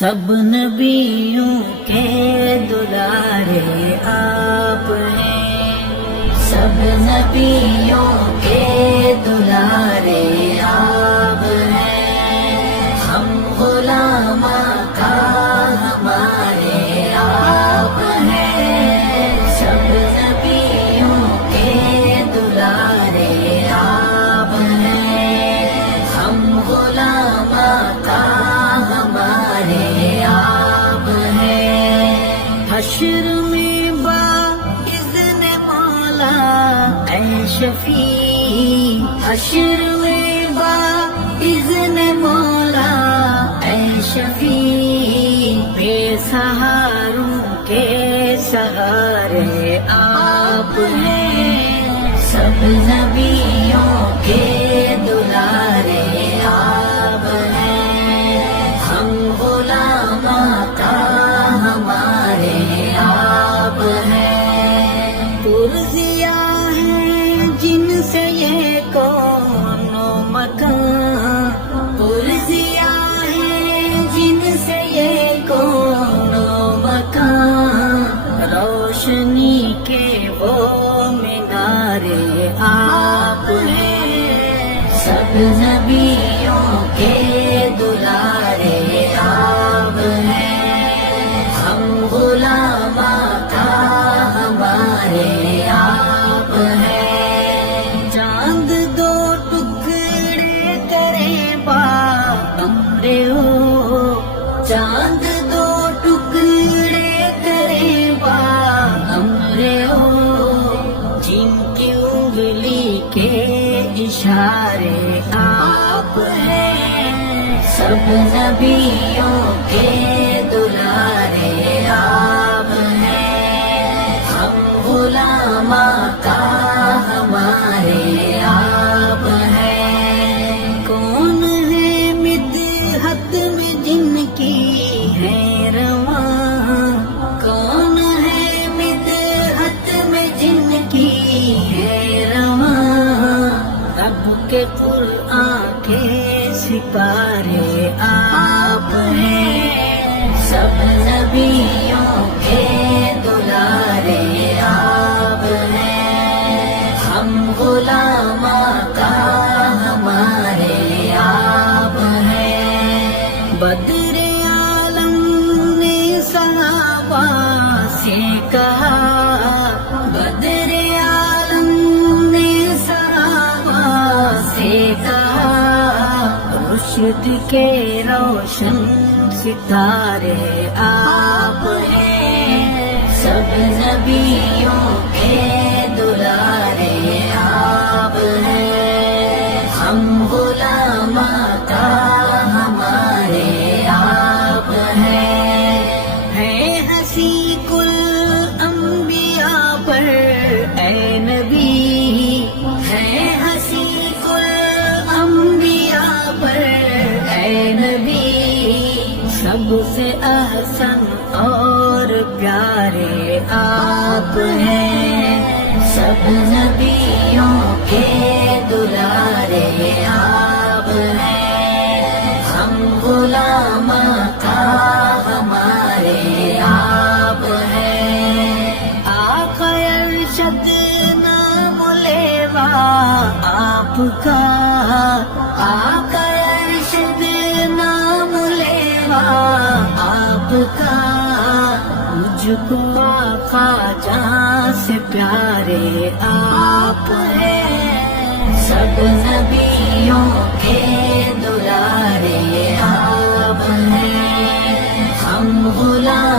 سب نبیوں کے دلارے آپ ہیں، سب نبیوں کے دلارے آپ ہیں، ہم غلام کا ہمارے آپ ہیں، سب نبیوں کے دلارے آپ ہیں، ہم غلام کا ہمارے آپ ہیں۔ حشر میں باذن مولا اے شفیع، حشر میں باذن مولا اے شفیع، بے سہاروں کے سہارے آپ ہیں، سب نبیوں کے دلارے آپ ہیں، ہم غلام کا ہمارے آپ ہیں۔ پرزیا ہے جن سے یہ کون و مکان، پرزیا ہے جن سے یہ کون و مکان، روشنی کے وہ مینارے آپ ہیں، سب نبیوں کے دلارے آپ ہیں، ہم غلام کا ہمارے آپ ہیں۔ چاند دو ٹکڑے کرے با امرے ہو، چاند دو ٹکڑے کرے با امرے ہو، جن کی انگلی کے اشارے آپ ہیں، سب نبیوں کے دلارے آپ ہیں، ہم غلام کا ہمارے آپ ہیں۔ کون ہے مدحت میں جن کی ہے رواں، کون ہے مدحت میں جن کی ہے رواں، رب کے قرآن کے سپارے آپ ہیں، سب نبیوں کے دلارے آپ ہیں، ہم غلام کا ہمارے آپ ہیں۔ بدر عالم نے صحابہ سے کہا، بدر عالم نے صحابہ سے کہا، رشد کے روشن ستارے آپ ہیں، سب نبیوں کے دلارے آپ ہیں، ہم غلام کا ہمارے آپ ہیں۔ ہے ہنسی کل انبیاء پر اے نبی، ہے ہنسی کل انبیاء پر اے نبی، سب سے احسن اور پیارے آپ ہیں، سب نبیوں کے دلارے آپ ہیں، ہم غلام کا ہمارے آپ ہیں۔ آقا ارشد نام لیوا آپ کا، آقا ارشد نام لیوا آپ کا، مجھ کو آقا جاں سے پیارے آپ ہیں، سب نبیوں کے دلارے آپ ہیں، ہم غلام